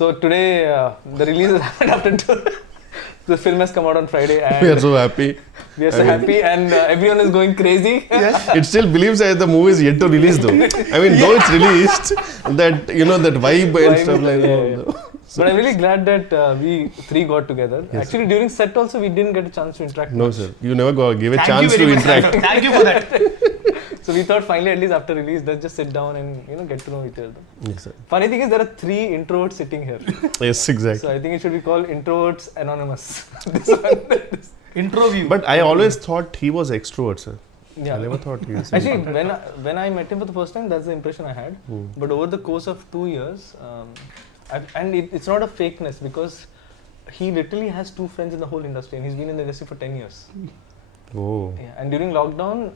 So today the release has happened after 2. The film has come out on Friday and We are so happy. We are so happy and everyone is going crazy. It still believes that the movie is yet to release though. I mean, though it's released, that that vibe and stuff like that. But I'm really glad that we 3 got together. Yes. Actually, during set also we didn't get a chance to interact. No, sir. You never gave a chance to interact. Thank you for that. So we thought finally, at least after release, let's just sit down and get to know each other. Yes, sir. Funny thing is, there are 3 introverts sitting here. Yes, exactly. So I think it should be called Introverts Anonymous. Intro view. But I always thought he was extrovert, sir. Yeah. I never thought he was. Actually, when I met him for the first time, that's the impression I had. But over the course of 2 years, it's not a fakeness because he literally has 2 friends in the whole industry and he's been in the industry for 10 years. Oh. Yeah, and during lockdown,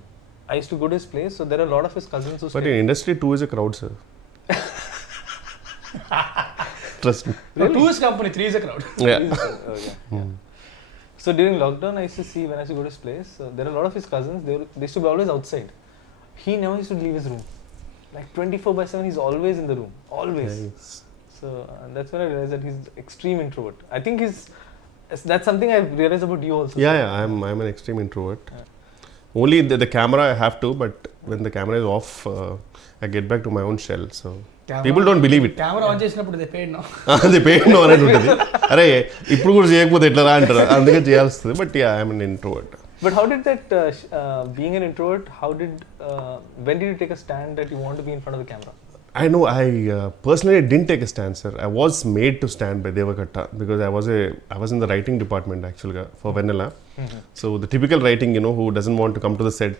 I used to go to his place, so there are a lot of his cousins who But in industry, 2 is a crowd, sir. Trust me. Really? 2 is company, 3 is a crowd. Yeah. Yeah. So during lockdown, I used to see when I used to go to his place, there are a lot of his cousins, they used to be always outside. He never used to leave his room. Like 24/7, he's always in the room. Always. Nice. So that's when I realized that he's extreme introvert. I think that's something I've realized about you also. Yeah, I'm an extreme introvert. Yeah. Only the camera I have to, but when the camera is off, I get back to my own shell. So people don't believe it. Camera on చేసినప్పుడు they paid now. They paid now అనేది ఉంటుంది. అరే ఇప్పుడు కూడా చేయకపోతే ఎట్లా రా అంటారు. అందుకే చేయాల్సింది. But yeah, I'm an introvert. But how did that being an introvert? When did you take a stand that you want to be in front of the camera? I know. I personally didn't take a stand, sir. I was made to stand by Devakatta because I was in the writing department actually for Vennela. So the typical writing, who doesn't want to come to the set,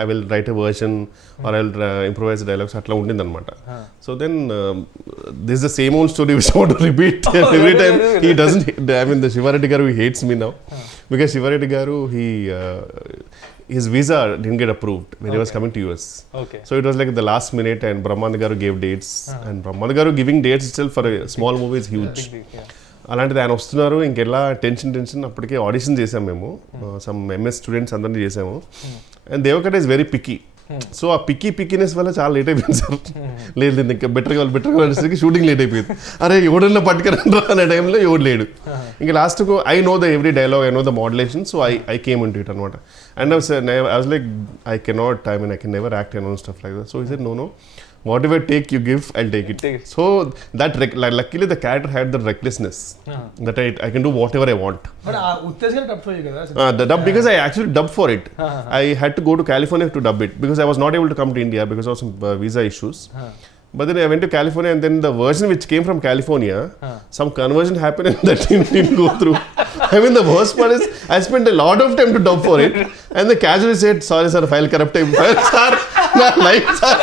I will write a version or I will improvise the dialogues. Atla undindi anamata. So then this is the same old story which I want to repeat every time. He doesn't. I mean, the Shivareddy garu, he hates me now because Shivareddy garu, his visa didn't get approved when he was coming to US. Okay. So it was like the last minute and Brahmanda garu gave dates. And Brahmanda garu giving dates itself for a small movie is huge. అలాంటిది ఆయన వస్తున్నారు ఇంకెలా tension అప్పటికే audition చేసాము మేము some MS students అందరినీ చేసాము and Deva Katta is very picky so ఆ పిక్కీనెస్ వల్ల చాలా లేట్ అయిపోయింది సార్ లేదు ఇంకా బెటర్ కావాలి అనేసరికి షూటింగ్ లేట్ అయిపోయింది అరే ఎవడన్నా పట్టుకురండ్రా అనే టైంలో ఎవడు లేడు ఇంకా లాస్ట్కు I know the every dialogue I know the modulation so I came in to it అనమాట and I was like I cannot I mean I can never act and stuff like that so he said no whatever take you give, I'll take it. So that luckily the character had the recklessness that I can do whatever I want. But Uttesgal dubbed for you kada? The dub because I actually dubbed for it. I had to go to California to dub it because I was not able to come to India because of some visa issues. But then I went to California and then the version which came from California, some conversion happened and that didn't go through. I mean the worst part is I spent a lot of time to dub for it and the casually said, sorry sir, file corrupt time. Sir, like sir.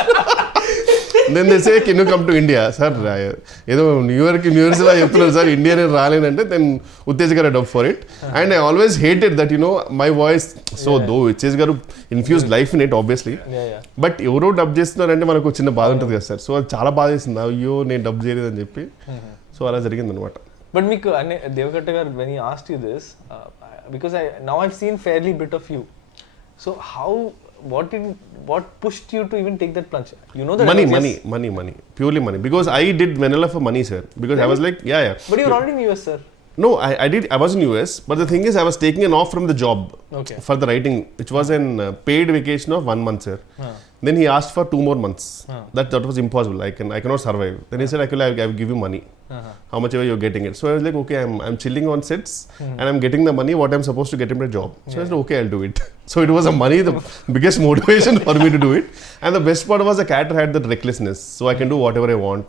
Then they say, can you come to India? Sir, ఏదో new years లా చెప్తున్నారు sir India రాలేనంటే then Uttej garu dub for it and I always hated that my voice so though Uttej garu infuse life in it obviously but ఎవరో dub చేస్తున్నారంటే మనకు చిన్న బాధ ఉంటుంది కదా సార్ సో అది చాలా బాధ వేసింది అయ్యో నేను డబ్ చేయలేదని చెప్పి సో అలా జరిగింది అనమాట బట్ మీకు దేవకట్ట గారు when he asked you this because now I've seen fairly bit of you so what pushed you to even take that plunge? You know that money, purely money. Because I did Vennela for money, sir. Because really? I was like, yeah. But you were already in US, sir. No, I was in US. But the thing is, I was taking an off from the job for the writing, which was a paid vacation of 1 month, sir. Then he asked for 2 more months. That was impossible. I cannot survive. Then he said, I will give you money. How much ever you're getting it. So I was like, okay, I'm chilling on sets and I'm getting the money what I'm supposed to get in my job. So I said, okay, I'll do it. So it was the biggest motivation for me to do it. And the best part was the character had that recklessness. So I can do whatever I want.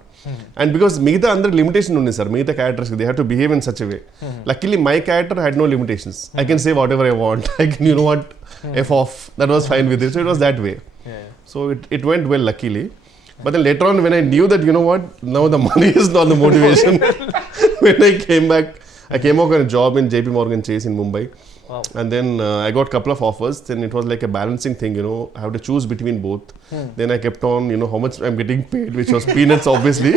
And because Meeta under limitation only, sir. Meeta characters, they have to behave in such a way. Luckily, my character had no limitations. I can say whatever I want. I can, F off. That was fine with it. So it was that way. So it went well, luckily. But then later on, when I knew that, now the money is not the motivation. When I came back, I came out on a job in JP Morgan Chase in Mumbai. Wow. And then I got a couple of offers. Then it was like a balancing thing, I have to choose between both. Then I kept on, how much I'm getting paid, which was peanuts, obviously.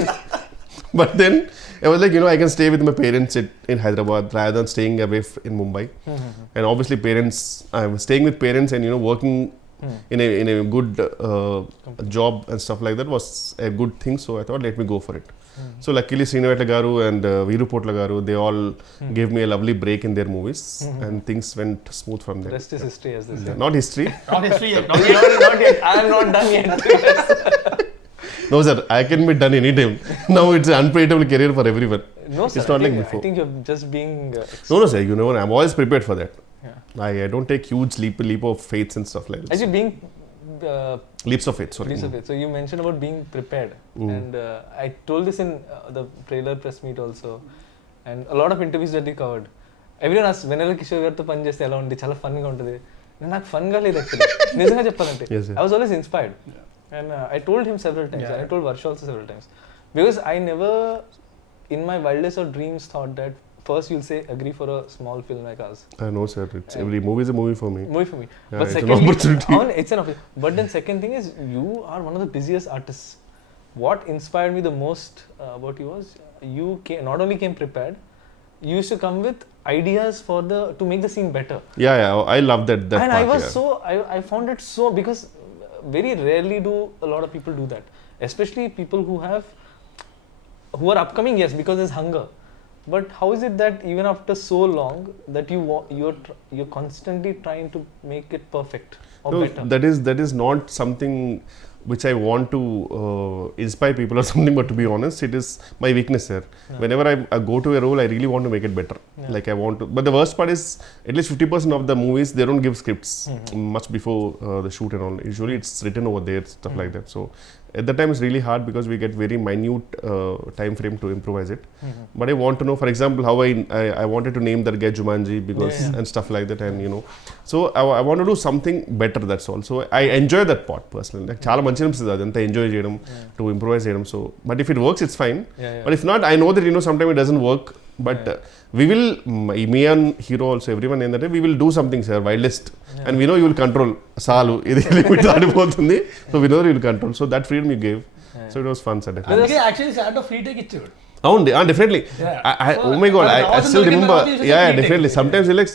But then I was like, I can stay with my parents in Hyderabad rather than staying away in Mumbai. And obviously I was staying with parents and, working in a good job and stuff like that was a good thing. So I thought, let me go for it. So luckily Sreemukhi garu and Veeru Potla garu, they all gave me a lovely break in their movies, and things went smooth from there. Rest is history, as they say. Not history. Not history yet. Not yet. I am not done yet. No sir, I can be done anytime. Now it's an unpredictable career for everyone. No, sir. It's not like before. I think you're just being. No sir, you know, I'm always prepared for that. Yeah. I don't take huge leap of faith and stuff like that. Actually, being. Leaps of faith, sorry. Leaps of faith. So you mentioned about being prepared, and I told this in the trailer press meet also, and a lot of interviews that we covered. Everyone asked, Vennela Kishore గారితో పని చేస్తే ఎలా ఉంది, చాలా ఫన్గా ఉంటుంది. నాకు ఫన్గా లేదు actually, నిజంగా చెప్పాలంటే. I was always inspired, and I told him several times, and I told Varsha also several times, because I never in my wildest of dreams thought that first you'll say agree for a small film like us. I know sir, it's every movie is a movie for me. Movie for me. Yeah, But it's secondly, an opportunity. It's an opportunity. But then second thing is, you are one of the busiest artists. What inspired me the most about you was, you not only came prepared, you used to come with ideas for to make the scene better. Yeah, I love that and part. I was I found it so, because very rarely do a lot of people do that. Especially people who are upcoming, yes, because there's hunger. But how is it that even after so long that you're constantly trying to make it perfect or better? That is not something which I want to inspire people or something, but to be honest, it is my weakness here. Yeah. Whenever I go to a role, I really want to make it better. Yeah. Like I want to, but the worst part is, at least 50% of the movies, they don't give scripts much before the shoot and all. Usually it's written over there, stuff like that. So at that time it's really hard, because we get very minute time frame to improvise it. But I want to know, for example, how I wanted to name that guy Jumanji, because and stuff like that, and you know, so I want to do something better, that's all. So I enjoy that part personally. Like chala manchi anisthadi adantha enjoy cheyadam, to improvise cheyadam. So but if it works, it's fine. But if not, I know that, you know, sometimes it doesn't work, but we will, me and hero also, everyone in that, we will do something, sir, wildest, and we know you will control salu idi limit adipotundi, so we know you will control. So that freedom you gave, so it was fun, sir. Definitely. Actually Santo free take ichchadu. Definitely. Yeah. Oh my god, I still remember. Yeah, definitely. Sometimes you like,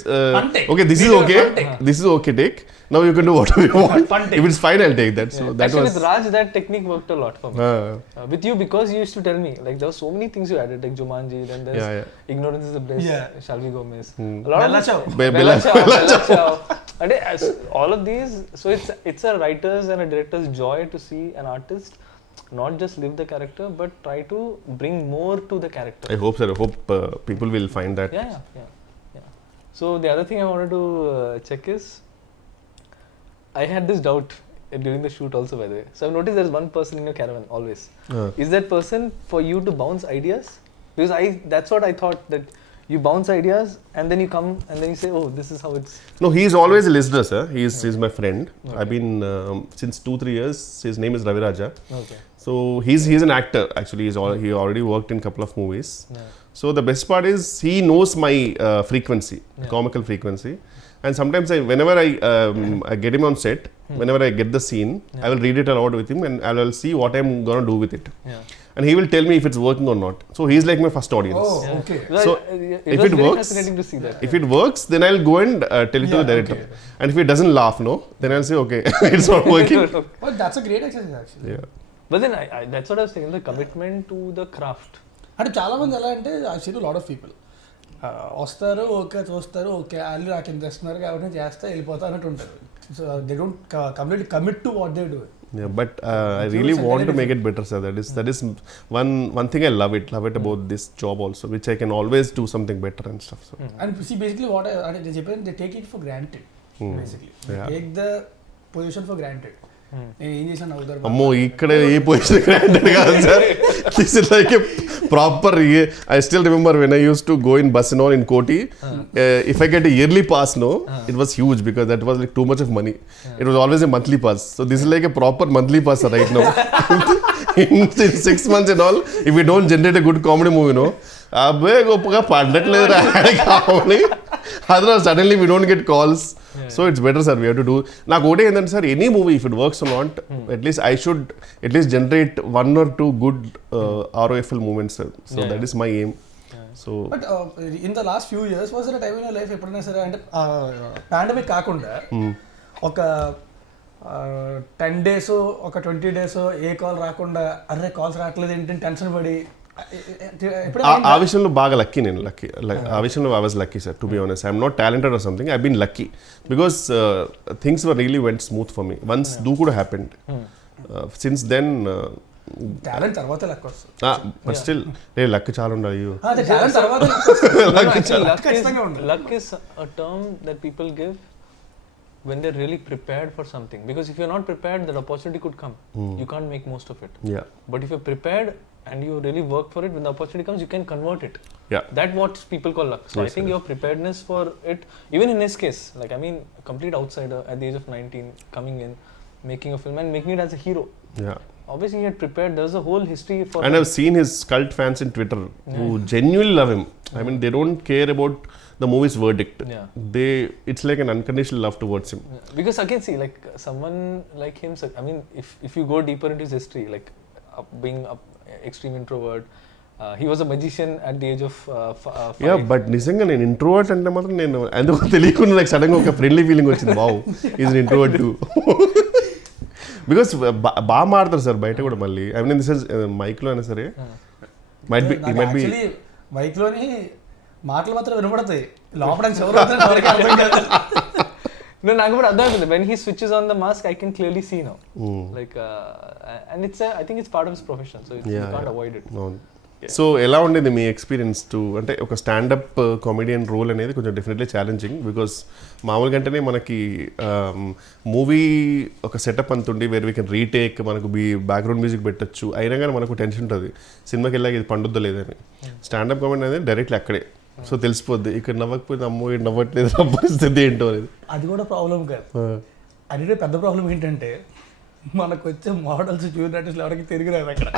okay, this is okay. This is okay, take. Now you can do whatever you want. If it's fine, I'll take that. So that actually, was. with Raj, that technique worked a lot for me. With you, because you used to tell me, like, there were so many things you added, like Jumanji, then there's Ignorance is the Bliss, Shall We Go Miss. A lot Bella of Chow. Bella Chow. And all of these, so it's a writer's and a director's joy to see an artist not just live the character, but try to bring more to the character. I hope, sir. I hope people will find that. Yeah. So the other thing I wanted to check is, I had this doubt during the shoot also, by the way. So I've noticed there's one person in your caravan always. Is that person for you to bounce ideas? Because that's what I thought, that you bounce ideas and then you come and then you say, oh, this is how it's. No, he's always a listener, sir. He's my friend. Okay. I've been since 2-3 years. His name is Ravi. Okay. So he's an actor actually. He already worked in a couple of movies. So the best part is, he knows my frequency, comical frequency. And sometimes whenever I get him on set, whenever I get the scene, I will read it aloud with him, and I will see what I'm gonna do with it. And he will tell me if it's working or not. So he's like my first audience. Oh, okay. So if it works, fascinating to see that. If it works, then I'll go and tell it to the director. Okay. And if he doesn't laugh, then I'll say, okay, it's not working. Well, that's a great exercise actually. Yeah. But then that's what I was saying, the commitment to the craft. అంటే చాలా మంది ఎలా అంటే, I seen lot of people వస్తారు, okay చూస్తారు, okay వాళ్ళు నాకు ఇంత ఇస్తున్నారు కాబట్టి చేస్తే వెళ్ళిపోతా అన్నట్టు ఉంటారు. So they don't completely commit to what they do. Yeah, but I really want to make it better, sir. That is one thing I love it about this job also, which I can always do something better and stuff. So. And see, basically what they చెప్పారు, they take it for granted. Basically, take the position for granted. నేను ఏం చేశాను అవుతారు. అమ్మో, ఇక్కడ ఏ position granted కాదు sir. This is like a proper. I still remember when I used to go in bus and all in Koti. If I get a yearly pass, it was huge, because that was like too much of money. It was always a monthly pass. So this is like a proper monthly pass right now. In 6 months and all, if we don't generate a good comedy movie, అబ్బే గొప్పగా పడట్లేదు కావాలి. Otherwise suddenly we don't get calls. So it's better, sir. We have to do. Now, go and then, sir, any movie, if it works or not, at least I should at least generate 1 or 2 good ROFL moments, sir. So that is my aim. So. But in the last few years, was there a time in your life ఎప్పుడైనా సరే, అంటే pandemic కాకుండా ఒక 10 days ఒక 20 days ఏ call రాకుండా అరే calls రావట్లేదు ఏంటంటే టెన్షన్ పడి ఆ విషయంలో బాగా లక్కీ నేను ఆ విషయంలో I was lucky sir to be honest I'm not talented or something I been lucky because things were really went smooth for me once do కూడా హ్యాపెండ్ సిన్స్ దెన్ టాలెంట్ తర్వాత luck వస్తుంది but still luck చాలా ఉండాలి talent తర్వాత luck is a term that people give when they're really prepared for something, because if you're not prepared that opportunity could come. You can't make most of it. Yeah. But if you're prepared and you really work for it, when the opportunity comes you can convert it. Yeah. That's what people call luck. So yes, I think your preparedness for it, even in his case, like I mean a complete outsider at the age of 19 coming in, making a film and making it as a hero. Yeah. Obviously he had prepared. There's a whole history for and I've seen his cult fans in Twitter who genuinely love him. I mean they don't care about the movie's verdict. It's like an unconditional love towards him. Because again see like someone like him, I mean if you go deeper into his history, like being an extreme introvert, he was a magician at the age of 5. Yeah, but నిజంగా నేను introvert అంటే మాత్రం నేను ఎందుకో తెలియకుండా నాకు sudden గా ఒక ఫ్రెండ్లీ ఫీలింగ్ వచ్చింది. Wow is an introvert too because బాగా మాడతారు సార్ బయట కూడా మళ్ళీ I mean this is mic లో అయినా సరే మైట్ బి మైక్ లోని మాటలు మాత్రం వినపడతాయి లోపల No, నాకు కూడా అర్థం అవుతుంది. When he switches on the mask, I can clearly see now. Like, and it's I think it's part of his profession, so you can't avoid it. So ఎలా ఉండేది మీ ఎక్స్పీరియన్స్ టు అంటే ఒక స్టాండప్ కామెడియన్ రోల్ అనేది కొంచెం definitely challenging because మామూలుగా అంటేనే మనకి movie ఒక సెటప్ అంత ఉండి వేర్ వీ కెన్ రీటేక్ మనకు బ్యాక్గ్రౌండ్ మ్యూజిక్ పెట్టచ్చు అయినా కానీ మనకు టెన్షన్ ఉంటుంది సినిమాకి వెళ్ళాక ఇది పండుద్దో లేదని. స్టాండప్ కామెడీ అనేది డైరెక్ట్లీ అక్కడే సో తెలిసిపోద్ది ఇక్కడ నవ్వకపోతే అమ్మో ఇది నవ్వట్లేదు పరిస్థితి ఏంటో అనేది. అది కూడా ప్రాబ్లం కాదు. అది పెద్ద ప్రాబ్లం ఏంటంటే మనకు వచ్చే మోడల్స్ జూనియర్ ఆర్టిస్టులు ఎవరికి తిరిగి రాదు అక్కడ.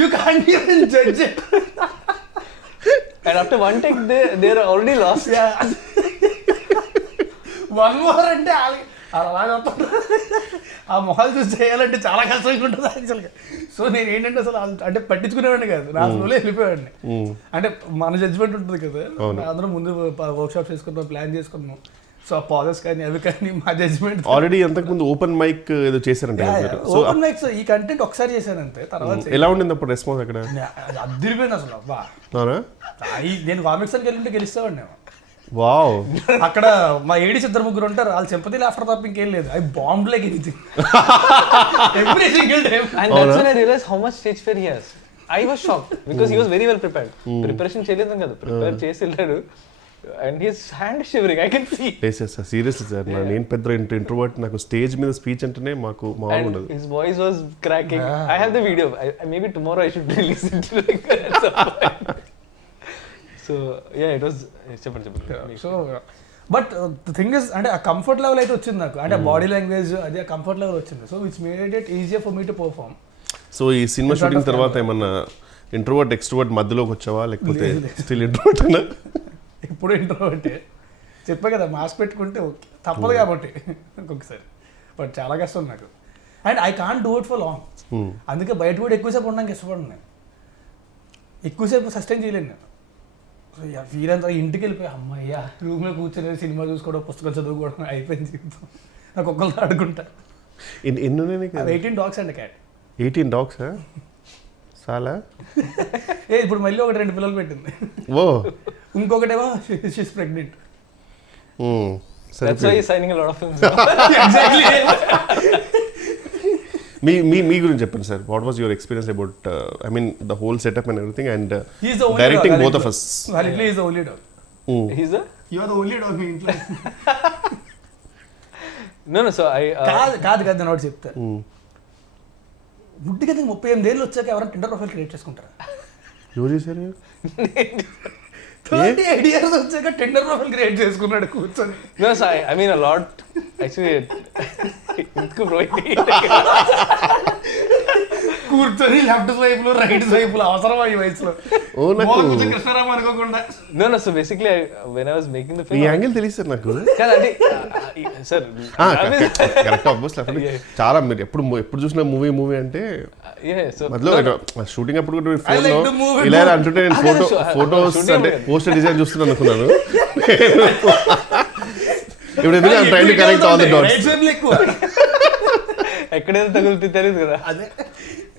You can't even judge it. And after one take they're already lost. Yeah. One more అంటే అలాగే ఆ మొహాలు చూసి చేయాలంటే చాలా కష్టంగా ఉంటుంది యాక్చువల్గా. సో నేను ఏంటంటే అసలు అంటే పట్టించుకునేవాడిని కాదు, నా స్కూల్లో వెళ్ళిపోయాడిని. అంటే మన జడ్జ్మెంట్ ఉంటుంది కదా, అందరం ముందు వర్క్షాప్ చేసుకున్నాం, ప్లాన్ చేసుకున్నాం. సో పాజెస్ కానీ అవి కానీ మా జడ్జ్మెంట్. ఆల్రెడీ అంతకుముందు ఓపెన్ మైక్ ఏదో చేశారంటే ఓపెన్ మైక్స్ ఈ కంటెంట్ ఒకసారి చేశానంతే. తర్వాత ఎలా ఉండింది అప్పుడు రెస్పాన్స్ అక్కడ? అదిరిపోయింది అసలు. అబ్బా నేను కామిక్స్ అని వెళ్ళి గెలుస్తావాడిని నేను. వావ్. అక్కడ మా ఏడీస్ 2-3 ఉంటారు, వాళ్ళు సింపతి లాఫ్టర్ తప్ప ఇంకేం లేదు. I bomb like anything every single time. And that's when I realized how much stage fear he has. I was shocked because he was very well prepared. Preparation చేయలేదు కదా, prepare చేసి వెళ్ళాడు. And his hand shivering, I can see. Yes, yes, seriously sir. నేను పెద్ద introvert, నాకు stage మీద speech అంటేనే మాకు మామూలు ఉండదు. His voice was cracking. I have the video. Maybe tomorrow I should release it. So yeah, it was చెప్పండి. So but the thing is అంటే ఆ కంఫర్ట్ లెవెల్ అయితే వచ్చింది నాకు, అంటే బాడీ లాంగ్వేజ్ అదే కంఫర్ట్ లెవెల్ వచ్చింది. So which made it easier for me to perform. So ఈ సినిమా షూటింగ్ తర్వాత ఏమన్నా ఇంట్రోవర్ట్ ఎక్స్ట్రోవర్ట్ మధ్యలోకి వచ్చావా లేకపోతే స్టిల్ ఇంట్రోవర్ట్ అన్నా? ఇప్పుడు ఇంట్రోవర్టే. చెప్పా కదా మాస్క్ పెట్టుకుంటే ఓకే తప్పదు కాబట్టి ఒక్కొక్కసారి, బట్ చాలా కష్టం నాకు. And I can't do it for long. అందుకే బయట కూడా ఎక్కువసేపు ఉండడానికి ఇష్టపడను నేను, ఎక్కువసేపు సస్టైన్ చేయలేను నేను. సో వీరంతా ఇంటికి వెళ్ళిపోయి అమ్మయ్య రూమ్లో కూర్చొని సినిమా చూసుకోవడం, పుస్తకాలు చదువుకోవడం అయిపోయింది జీవితం. నాకు ఒక్కళ్ళతో ఆడుకుంటా. 18 dogs అండ్ క్యాట్. 18 dogs చాలా. ఇప్పుడు మళ్ళీ 2 పిల్లలు పెట్టింది. ఓ ఇంకొకటేమో she's pregnant. That's why he's signing a lot of films. Exactly. మీ గురించి చెప్పండి సార్. What was your experience about I mean the whole setup and everything and directing both of us? Validly is the only dog. You are the only dog మీ ఇంట్లో. No, so I కాదు నేను చెప్తా. ముట్టిగా 38 ఏళ్ళు వచ్చాక ఎవరైనా టిండర్ ప్రొఫైల్ క్రియేట్ చేసుకుంటారా? ఎవరు చేశారు? 38 years వచ్చాక టిండర్ ప్రొఫైల్ క్రియేట్ చేసుకున్నాడు కూర్చొని. No, so I mean a lot actually. కూర్చొని లెఫ్ట్ స్వైపులు రైట్ స్వైపులు అవసరమా ఈ వయసులో? కృష్ణారామ అనుకోకుండా. No, so basically when I was making the film, ఈ యాంగిల్ తెలియదు సార్ నాకు. కాదండి సార్, కరెక్ట్ ఆల్మోస్ట్ చాలా మీరు ఎప్పుడు చూసిన మూవీ అంటే మధ్యలో షూటింగ్ అప్పుడు కూడా ఫోన్లో ఇలా అంటుంటే నేను ఫోటోస్ అంటే పోస్టర్ డిజైన్ చూస్తున్నాను అనుకున్నాను. ఇప్పుడు ఎందుకు I'm trying to connect all the dots. Right వైపులో ఎక్కువ. ఎక్కడైనా తగులుతుంది తెలియదు కదా. అదే.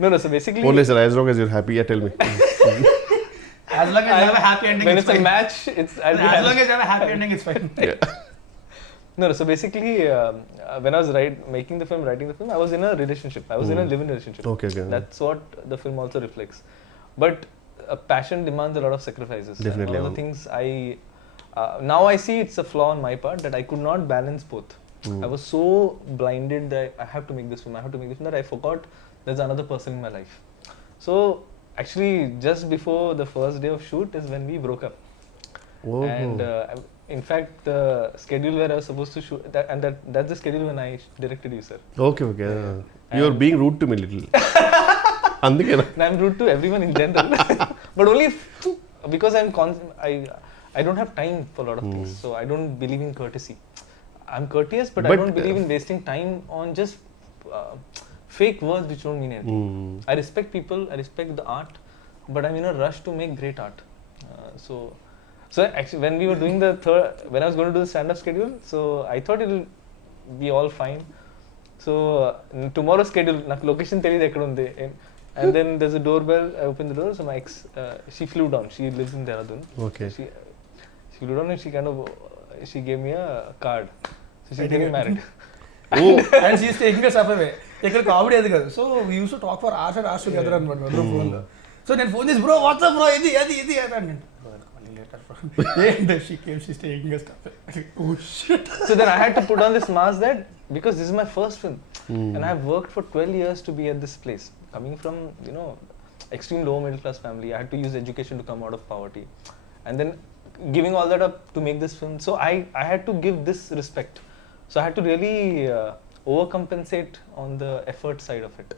No, so basically. Only sir, as long as you're happy, yeah, tell me. As long as you have a happy ending, when it's it's a fine. match, I'll be As happy. long as you have a happy ending, it's fine. No, so basically, when I was making the film, writing the film, I was in a relationship. I was in a living relationship. Okay. That's what the film also reflects. But passion demands a lot of sacrifices. Definitely. And one of the things now I see it's a flaw on my part that I could not balance both. I was so blinded that I have to make this film, that I forgot there's another person in my life. So actually, just before the first day of shoot is when we broke up. Oh. And in fact, the schedule where I was supposed to shoot, that's the schedule when I directed you, sir. Okay. You are being rude to me little. Andukena. I'm rude to everyone in general, but only because I don't have time for a lot of things, so I don't believe in courtesy. I'm courteous, but I don't believe in wasting time on just fake words which don't mean anything. I respect people, I respect the art, but I'm in a rush to make great art. So actually, when we were doing when I was going to do the stand-up schedule, so I thought it'll be all fine. So tomorrow's schedule, నాకు location తెలియదు ఎక్కడ ఉంది. And then there's a doorbell, I opened the door, so my ex, she flew down, she lives in Dehradun. Okay. She flew down and she gave me a card. So she's getting married. And she's taking us up away. ఇక్కడ comedy అది కదా. So we used to talk for hours and hours together అనమాట ఫోన్లో. So నేను phone చేసి bro WhatsApp bro ఇది అని she came, she's taking us up. Oh shit. So then I had to put on this mask that because this is my first film and I have worked for 12 years to be at this place. Coming from, extreme lower middle class family, I had to use education to come out of poverty. And then giving all that up to make this film. So I had to give this respect. So I had to really overcompensate on the effort side of it.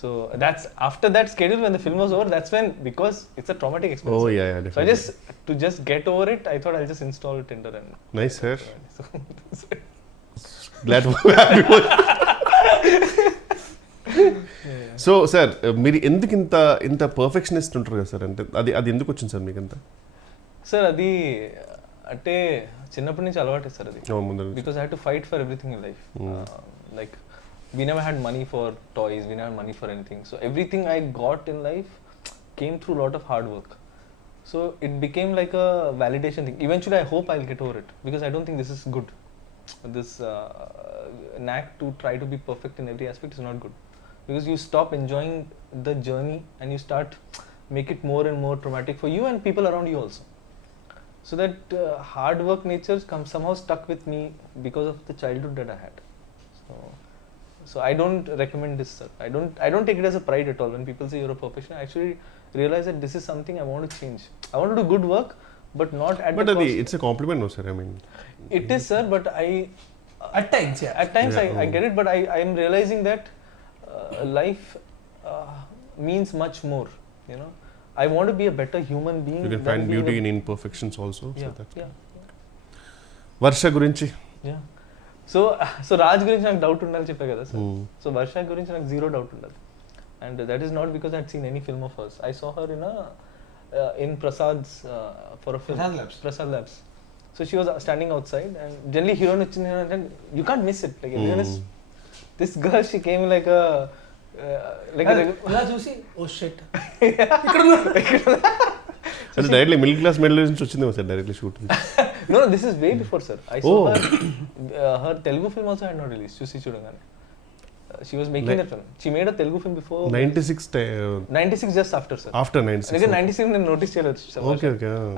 So that's after that schedule, when the film was over, that's when, because it's a traumatic experience. Oh yeah, definitely. So to get over it, I thought I'll just install Tinder and. Nice, sir. So, Glad to happy. So sir మీరు ఎందుకు ఇంత perfectionist ఉంటారు కదా sir, అంటే అది ఎందుకు వచ్చింది sir మీకు అంతా? సార్ అది అంటే చిన్నప్పటి నుంచి అలవాటే సార్ అది. Because I had to fight for everything in life. Like we never had money for toys, we never had money for anything, so everything I got in life came through a lot of hard work. So it became like a validation thing. Eventually I hope I'll get over it, because I don't think this is good. This knack to try to be perfect in every aspect is not good, because you stop enjoying the journey and you start make it more and more traumatic for you and people around you also. So that hard work nature somehow stuck with me because of the childhood that I had. So I don't recommend this, sir. I don't take it as a pride at all when people say you're a perfectionist. I actually realize that this is something I want to change. I want to do good work, but not at the cost. But it's a compliment, no sir, I mean. It is, sir, but at times I get it, but I am realizing that life means much more, I want to be a better human being. You can find beauty in imperfections also. Yeah, so that's yeah. Varsha gurinchi. Yeah. So Raj guరించి నాకు doubt ఉండాలి చెప్పా కదా sir. So వర్ష గురించి నాకు zero doubt ఉండదు. And that is not because I had seen any film of hers. I saw her in Prasad's for a film. Prasad Labs. So she was standing outside and generally heroine వచ్చింది అంటే you can't miss it. Like everyone is, this girl, she came like a ఇలా చూసి oh shit అంటే directly middle class medal నుంచి వచ్చిందేమో sir directly shoot. No, this is way before, sir. I saw her Telugu film also had not released. Chusi Chudangane. She was making that film. She made a Telugu film before 96 just after, sir. After 96. Again 96 నేను notice చేయలేదు, sir. Okay.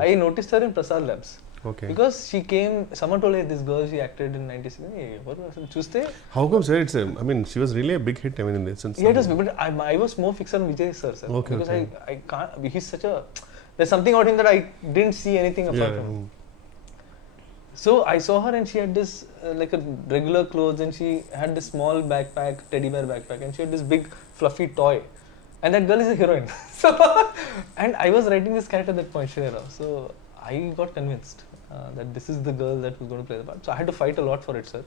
I noticed her in Prasad Labs. Okay. Because she came, someone told her this girl, she acted in 96. Chuste. How come, sir? I mean, she was really a big hit. I mean, in the sense. Yeah, it was, but I was more fixed on Vijay sir. Okay. Because I can't. He's such a. There's something about him that I didn't see anything apart from him. So I saw her and she had this like a regular clothes and she had this small backpack, teddy bear backpack, and she had this big fluffy toy. And that girl is a heroine. So, and I was writing this character at that point, Shreya. So I got convinced that this is the girl that was going to play the part. So I had to fight a lot for it, sir.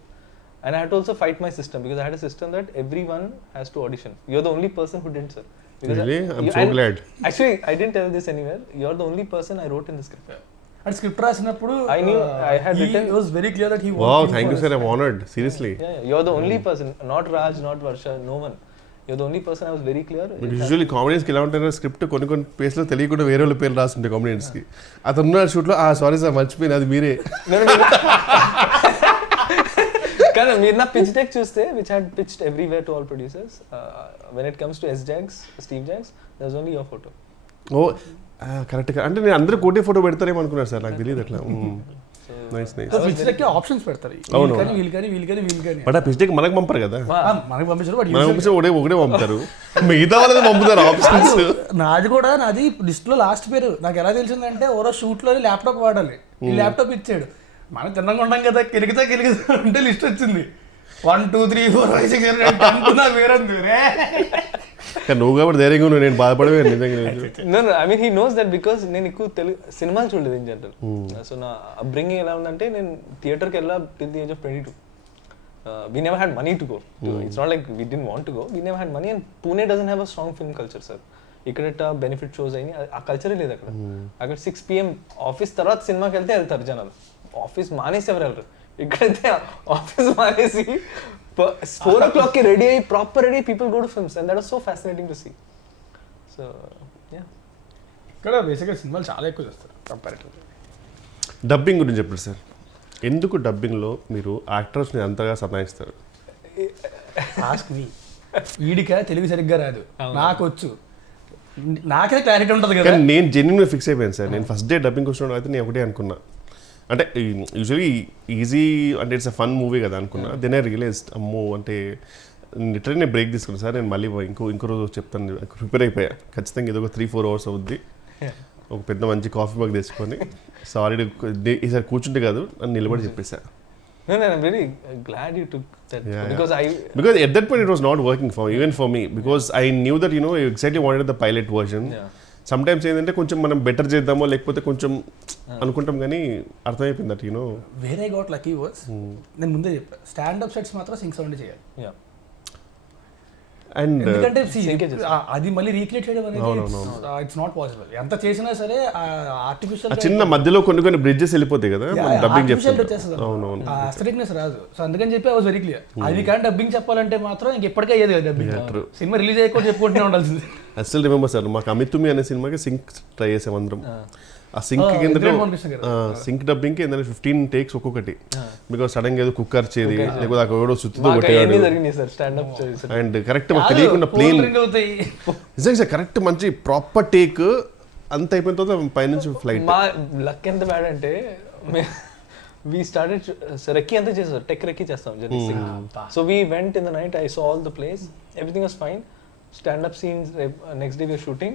And I had to also fight my system, because I had a system that everyone has to audition. You're the only person who didn't, sir. Because Really? I'm so glad. Actually, I didn't tell this anywhere. You're the only person I wrote in the script. And script రాసినప్పుడు I knew I had written. he was very clear that he Wow, wanted thank you sir, I'm honored, seriously. Yeah, you're the only person, not Raj, not Varsha, no one. You're the only person I was very clear. Usually కామెడియన్స్కి ఎలా ఉంటారో script కొన్ని ప్లేస్లో తెలియకుండా వేరే వాళ్ళ పేర్లు రాస్తుంటాయి కామెడియన్స్కి. అతను షూట్లో సారీ సార్ మర్చిపోయింది అది మీరే. కానీ మీరు నా పిచ్ డెక్ చూస్తే which had pitched everywhere to all producers, when it comes to Steve Jobs there was only your photo. ఓ కరెక్ట్గా, అంటే నేను అందరూ కోటే ఫోటో పెడతారేమో అనుకున్నారు సార్, నాకు తెలియదు అట్లా. Nice nice. Pitch deck options పెడతారు, అవును. వీళ్ళు కానీ బట్ ఆ పిచ్ డెక్ మనకు పంపరు కదా, మనకి పంపించారు. మనకు పంపించి ఒకటే పంపుతారు, మిగతా వాళ్ళని పంపుతారు ఆప్షన్స్. నాది లిస్ట్ లో లాస్ట్ పేరు నాకు ఎలా తెలిసిందంటే ఓరో షూట్ లో ల్యాప్టాప్ వాడాలి, ఈ ల్యాప్టాప్ ఇచ్చాడు. మనం తిన్నగా ఉంటాం కదా, కిలికితా అంటే లిస్ట్ వచ్చింది 1 2 3 4 5 6 7 8 అనుకున్నా వేరంది. నువ్వు కాబట్టి ధైర్యంగా ఉన్నావు, నేను బాధపడవే నిజంగా. No, I mean he knows that because నేను ఎక్కువ తెలుగు సినిమాలు చూడలేదు ఇన్ జనరల్. సో నా అప్బ్రింగింగ్ ఎలా ఉందంటే నేను థియేటర్కి వెళ్ళా till the age of 22. We never had money to go. It's not like we didn't want to go. We never had money, and Pune doesn't have a strong film culture, sir. ఇక్కడ benefit shows అయినాయి, ఆ కల్చరే లేదు అక్కడ. అక్కడ 6 PM office తర్వాత సినిమాకి వెళ్తారు జనాలు, ఆఫీస్ మానేసి ఎవరు వెళ్ళరు. ఇక్కడైతే ఆఫీస్ మానేసి 4 o'clock కి రెడీ అయ్యి proper ready people go to films, and that was so fascinating to see. So yeah, ఇక్కడ బేసిక్గా సినిమాలు చాలా ఎక్కువ చేస్తారు కంపారిటివ్లీ. డబ్బింగ్ గురించి చెప్పండి సార్, ఎందుకు డబ్బింగ్లో మీరు యాక్టర్స్ని అంతగా సతాయిస్తారు? Ask me. వీడికా తెలుగు సరిగ్గా రాదు, నాకు వచ్చు, నాకే క్లారిటీ ఉంటుంది కదా. కానీ నేను జెన్యున్గా ఫిక్స్ అయిపోయాను సార్. నేను ఫస్ట్ డే డబ్బింగ్ వచ్చినప్పుడు అయితే నేను ఒకటే అనుకున్నా, అంటే యూజువలీ ఈజీ అంటే ఇట్స్ అ ఫన్ మూవీ కదా అనుకున్నా. దెన్ ఐ రియలైజ్డ్ అమ్మో, అంటే లిటరలీ నేను బ్రేక్ తీసుకున్నాను సార్. నేను మళ్ళీ ఇంకో రోజు చెప్తాను, ప్రిపేర్ అయిపోయా ఖచ్చితంగా. ఇది ఒక 3-4 hours అవుద్ది, ఒక పెద్ద మంచి కాఫీ మగ్ తీసుకొని సారీ ఈసారి కూర్చుంటే కాదు అని నిలబడి చెప్పేసా. I'm really glad you took that, because at that point it was not working even for me, because I knew that you exactly wanted the pilot version. Sometimes ఏంటంటే కొంచెం మనం better చేద్దామో లేకపోతే కొంచెం అనుకుంటాం, కానీ అర్థమైపోయింది దట్ వేరే గాట్ లక్కీ వాస్. నేను ముందే చెప్పాను, స్టాండప్ సెట్స్ మాత్రం సింక్ సౌండ్ చేయాలి. అండ్ ఎందుకంటే అది మళ్ళీ రీక్రియేట్ చేయడం అనేది ఇట్స్ నాట్ పాసిబుల్. ఎంత చేసినా సరే ఆర్టిఫిషియల్ చిన్న మధ్యలో కొన్ని బ్రిడ్జెస్ వెళ్ళిపోతాయి కదా, డబ్బింగ్ చెప్తారు, అస్థెటిక్నెస్ రాదు. సో అందుకని చెప్పి ఐ వాజ్ వెరీ క్లియర్, అది కానీ డబ్బింగ్ చెప్పాలంటే మాత్రం ఇంకెప్పటికే అయ్యేది కదా డబ్బింగ్. సినిమా రిలీజ్ అయ్యకుండా చెప్పుకుంటూనే ఉండాల్సింది. అసలు రిమెంబర్ సార్, మాకు అమితుమి అనే సినిమాకి సింక్ ట్రై చేసాం అందరం. ఆ సింక్ కింద సింక్ డబ్బింగ్కి ఏంటంటే 15 takes ఒక్కొక్కటి, బికాస్ సడన్ గా ఏదో కుక్కర్ చేది లేకపోతే అక్కడ ఎవడో సుత్తుతో కొట్టేవాడు. అండ్ కరెక్ట్ మాకు తెలియకుండా ప్లేన్ నిజంగా సార్ కరెక్ట్ మంచి ప్రాపర్ టేక్ అంత అయిపోయిన తర్వాత పైనుంచి ఫ్లైట్. మా లక్ ఎంత బ్యాడ్ అంటే we started రెక్కీ అంతా చేస్తారు, టెక్ రెక్కీ చేస్తాం general. So we went in the night, I saw all the place, everything was fine. Stand up scenes, next day we were shooting,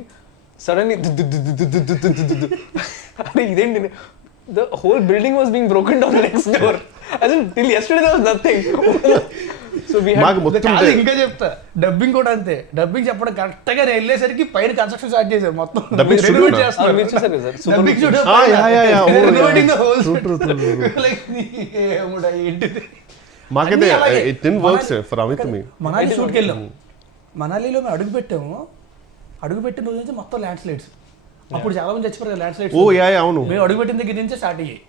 suddenly iదేంటి, the whole building was being broken down next door. As in till yesterday there was nothing. So we had ఇంకా చెప్తా, dubbing కూడా అంతే. Dubbing చెప్పడం correct గా వెళ్ళేసరికి పైన construction start చేశారు మొత్తం. డబ్బింగ్ మాకైతే it didn't work for Ami Thumi. Manali షూట్కి వెళ్ళాం, మనాలిలో మేము అడుగుపెట్టిన రోజు నుంచి మొత్తం ల్యాండ్ స్లైడ్స్. అప్పుడు చాలా మంది చచ్చిపోయారు ల్యాండ్ స్లైడ్స్. అవును, మేము అడుగుపెట్టిన దగ్గర నుంచే స్టార్ట్ అయ్యాయి.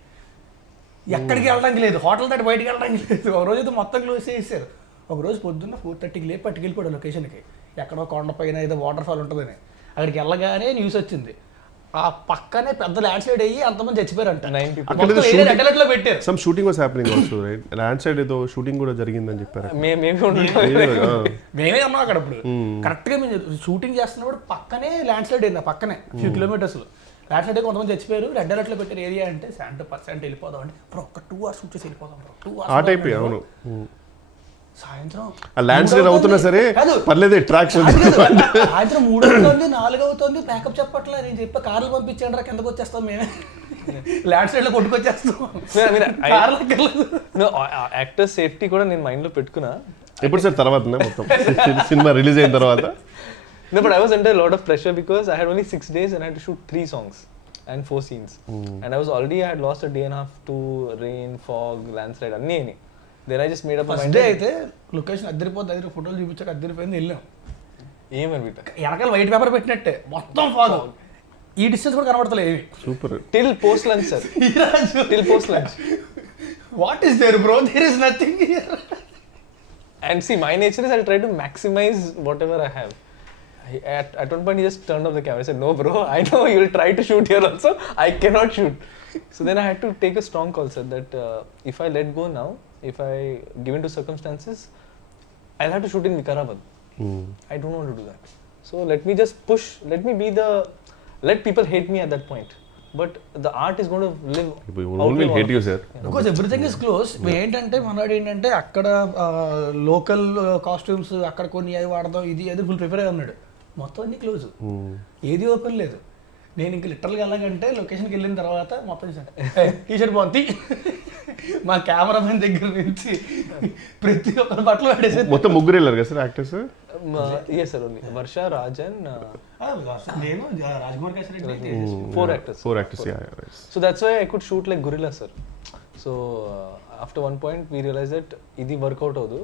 ఎక్కడికి వెళ్ళడానికి లేదు, హోటల్ దాటి బయటికి వెళ్ళడానికి లేదు. ఒక రోజు అయితే మొత్తం క్లోజ్ చేసేసారు. ఒక రోజు పొద్దున్న 4:30కి లేపి పట్టుకెళ్ళిపోయాడు లొకేషన్కి, ఎక్కడో కొండపైన ఏదో వాటర్ ఫాల్ ఉంటుందని. అక్కడికి వెళ్ళగానే న్యూస్ వచ్చింది, ఆ పక్కనే పెద్ద ల్యాండ్ స్లైడ్ అయ్యి అంతమంది చచ్చిపోయారంట. పెట్టారు. Some shooting was happening also, right? Land side ఏదో షూటింగ్ కూడా జరిగిందని చెప్పారు. మేమే ఉన్నాం అక్కడ. అప్పుడు కరెక్ట్ గా మేము షూటింగ్ చేస్తున్నప్పుడు పక్కనే ల్యాండ్ స్లైడ్ అయింది, పక్కనే ఫ్యూ కిలోమీటర్స్ ల్యాండ్ స్లైడ్. కొంతమంది చచ్చిపోయారు. రెడ్ అలర్ట్ లో పెట్టారు ఏరియా అంటే 70% వెళ్ళిపోదాం అంటే ఒక 2 hours షూట్ చేసి వెళ్ళిపోదాం. 2 hours ఆ టైప్. అవును, సాయంత్రం ల్యాండ్ స్లైడ్ అవుతున్నా సరే పర్లేదు, అట్రాక్షన్. సాయంత్రం 3 అవుతుంది, 4 అవుతుంది, ప్యాకప్ చెప్పట్లే. నేను చెప్పా కార్లు పంపించండి రా, కిందకు వచ్చేస్తాం మేమే, ల్యాండ్ స్లైడ్ లో కొట్టుకొచ్చేస్తాం. యాక్టర్ సేఫ్టీ కూడా నేను మైండ్ లో పెట్టుకున్నా. ఎప్పుడు సార్ తర్వాత మొత్తం సినిమా రిలీజ్ అయిన తర్వాత? No, but I was under a lot of pressure because I had only 6 days and I had to shoot 3 songs and 4 scenes. And I had lost a day and a half to rain, fog, landslide, anni. Then I just made up my mind. అయితే location అద్దరిపోద్ది, దగ్గర ఫోటోలు చూపించాక అద్దరిపోయింది. వెళ్ళాం, ఏమని వెనకాల white paper పెట్టినట్టే మొత్తం fog. ఈ distance కూడా కనబడతలేదు ఏమి. Super. Till post lunch, sir. Till post lunch. What is there, bro? There is nothing here. And see, my nature is I'll try to maximize whatever I have. At one point, he just turned off the camera. I said, "No, bro. I know you'll try to shoot here also. I cannot shoot." So then I had to take a strong call, sir. That if I let go now, if I give into circumstances, I'll have to shoot in Vikarabad. I don't want to do that. So let me just push. Let people hate me at that point. But the art is going to live. People will hate you, sir. Because everything is close. ఏంటంటే మనవాడు ఏంటంటే అక్కడ local costumes అక్కడ కొన్ని అవి వాడదాం ఇది అది ఫుల్ ప్రిపేర్ అయి ఉన్నాడు. మొత్తం అన్ని క్లోజ్, ఏది ఓపెన్ లేదు. నేను ఇంక లిటరల్గా వెళ్ళాలంటే లొకేషన్కి వెళ్ళిన తర్వాత మొత్తం టీషర్ట్ బాగుంది. మా కెమెరా మ్యాన్ దగ్గర నుంచి ప్రతి ఒక్కరు బట్టలు పడేసి మొత్తం ముగ్గురు వెళ్ళారు కదా sir actors? Yes, sir. Only Varsha, Raj and నేను Rajkumar Kasireddy. four actors. Yeah, right. So that's why I could shoot like gorilla, sir. So after one point we realized that idi work out avadu.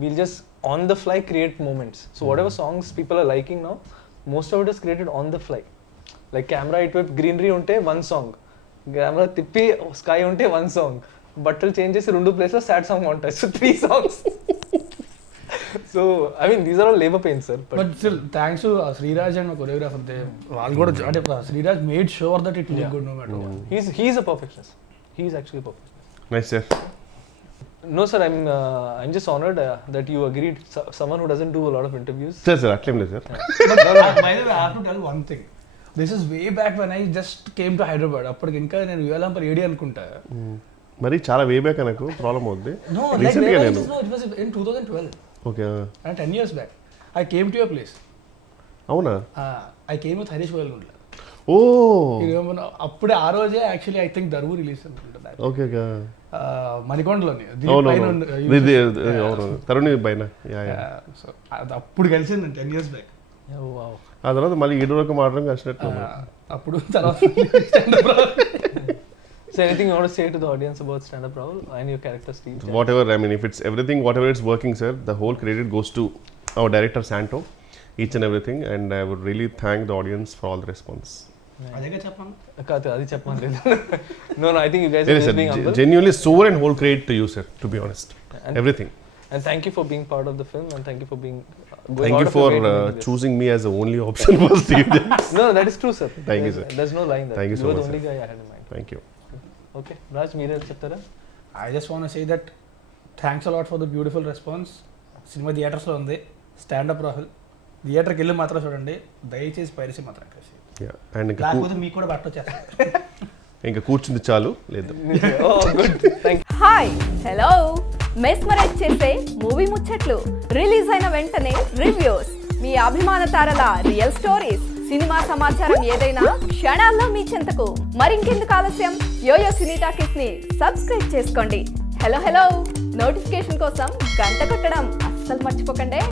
We'll just on the fly create moments. So whatever songs people are liking now, most of it is created on the fly. Like camera itwip greenery unte one song, camera tippi sky unte one song, బట్టలు change చేసి 2 place లో sad song ఉంటాయి. So 3 songs. So I mean these are all labor pains, sir. But still thanks to Sriraj and choreographer, వాళ్ళు కూడా అంటే Sriraj made sure that it look good no matter what. He's a perfectionist. He's actually a perfectionist. Nice, sir. No, sir. I'm just honored that you agreed. Someone who doesn't do a lot of interviews. Sir, అట్లేం లేదు sir. By the way, I have to tell one thing. This is way back when I just came to Hyderabad. అప్పటికి ఇంకా నేను యువలాంపర్ AD అనుకుంటా. మరి చాలా way back నాకు problem అవుద్ది. No, like it was in 2012. Okay. And 10 years back. I came to your place. అవునా? I came with Harish Boyalgundla. ఓ. అప్పుడే ఆ రోజే actually I think Daruvu release అనుకుంటా. Okay okay. మణికొండలోని తరుణ్ పైన. సో అప్పుడు కలిసింది 10 years back. ఆ తర్వాత మళ్ళీ 7 వరకు మాట్లాడడం కలిసినట్టు. అప్పుడు తర్వాత So anything you want to say to the audience about stand-up Rahul and your character Steve? Whatever, I mean, if it's everything, whatever it's working, sir, the whole credit goes to our director Santo, each and everything, and I would really thank the audience for all the response. అదేగా చెప్పాను. అది చెప్పమని. No, I think you guys are just being humble. Genuinely soar and whole credit to you, sir, to be honest. And everything. And thank you for being part of the film, and thank you for being thank you for choosing me as the only option for Steve. No, that is true, sir. Thank you, sir. There's no line there. Thank you so much. You are the only guy I had in mind. Thank you. Okay, Raj, మీరే చెప్తారా? I just want to say that thanks a lot for the beautiful response. Cinema థియేటర్స్లో ఉంది. Stand up Rahul థియేటర్కి వెళ్ళి మాత్రం చూడండి, దయచేసి piracy మాత్రం కలిసి. లేకపోతే మీకు కూడా బట్ట వచ్చేస్తారు. ఇంకా కూర్చుంది చాలు లేదు. హాయ్ హలో మెస్మరైజ్ చేసే మూవీ ముచ్చట్లు, రిలీజ్ అయిన వెంటనే రివ్యూస్, మీ అభిమాన తారల రియల్ స్టోరీస్, సినిమా సమాచారం ఏదైనా క్షణాల్లో మీ చెంతకు. మరింకెందుకు ఆలస్యం, యోయో సినీ టాకీస్ ని సబ్స్క్రైబ్ చేసుకోండి. హలో నోటిఫికేషన్ కోసం గంట కొట్టడం అస్సలు మర్చిపోకండి.